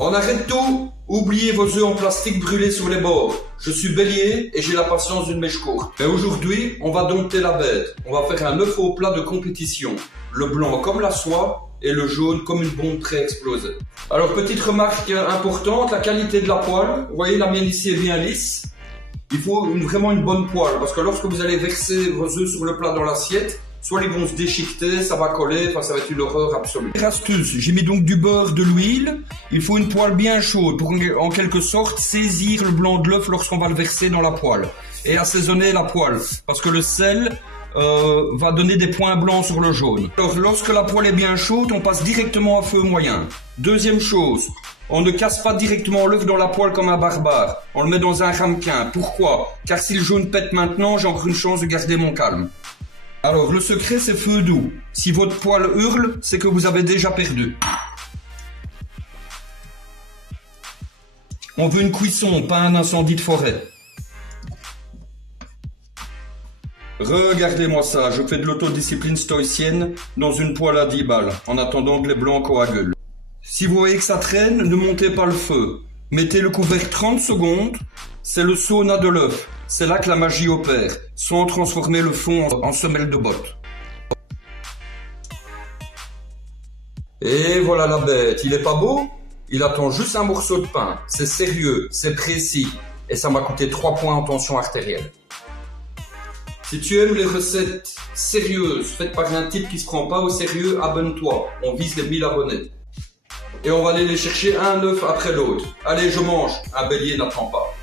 On arrête tout. Oubliez vos œufs en plastique brûlés sur les bords. Je suis bélier et j'ai la patience d'une mèche courte. Mais aujourd'hui, on va dompter la bête. On va faire un œuf au plat de compétition. Le blanc comme la soie et le jaune comme une bombe très explosée. Alors, petite remarque importante, la qualité de la poêle. Vous voyez, la mienne ici est bien lisse. Il faut vraiment une bonne poêle parce que lorsque vous allez verser vos œufs sur le plat dans l'assiette, soit ils vont se déchiqueter, ça va coller, enfin ça va être une horreur absolue. Astuce, j'ai mis donc du beurre, de l'huile. Il faut une poêle bien chaude pour en quelque sorte saisir le blanc de l'œuf lorsqu'on va le verser dans la poêle. Et assaisonner la poêle parce que le sel va donner des points blancs sur le jaune. Alors lorsque la poêle est bien chaude, on passe directement à feu moyen. Deuxième chose, on ne casse pas directement l'œuf dans la poêle comme un barbare. On le met dans un ramequin. Pourquoi? Car si le jaune pète maintenant, j'ai encore une chance de garder mon calme. Alors, le secret, c'est feu doux. Si votre poêle hurle, c'est que vous avez déjà perdu. On veut une cuisson, pas un incendie de forêt. Regardez-moi ça, je fais de l'autodiscipline stoïcienne dans une poêle à 10 balles, en attendant que les blancs coagulent. Si vous voyez que ça traîne, ne montez pas le feu. Mettez le couvercle 30 secondes, c'est le sauna de l'œuf. C'est là que la magie opère, sans transformer le fond en semelle de botte. Et voilà la bête, il est pas beau? Il attend juste un morceau de pain. C'est sérieux, c'est précis, et ça m'a coûté 3 points en tension artérielle. Si tu aimes les recettes sérieuses, faites par un type qui se prend pas au sérieux, abonne-toi. On vise les 1000 abonnés. Et on va aller les chercher un œuf après l'autre. Allez, je mange, un bélier n'attend pas.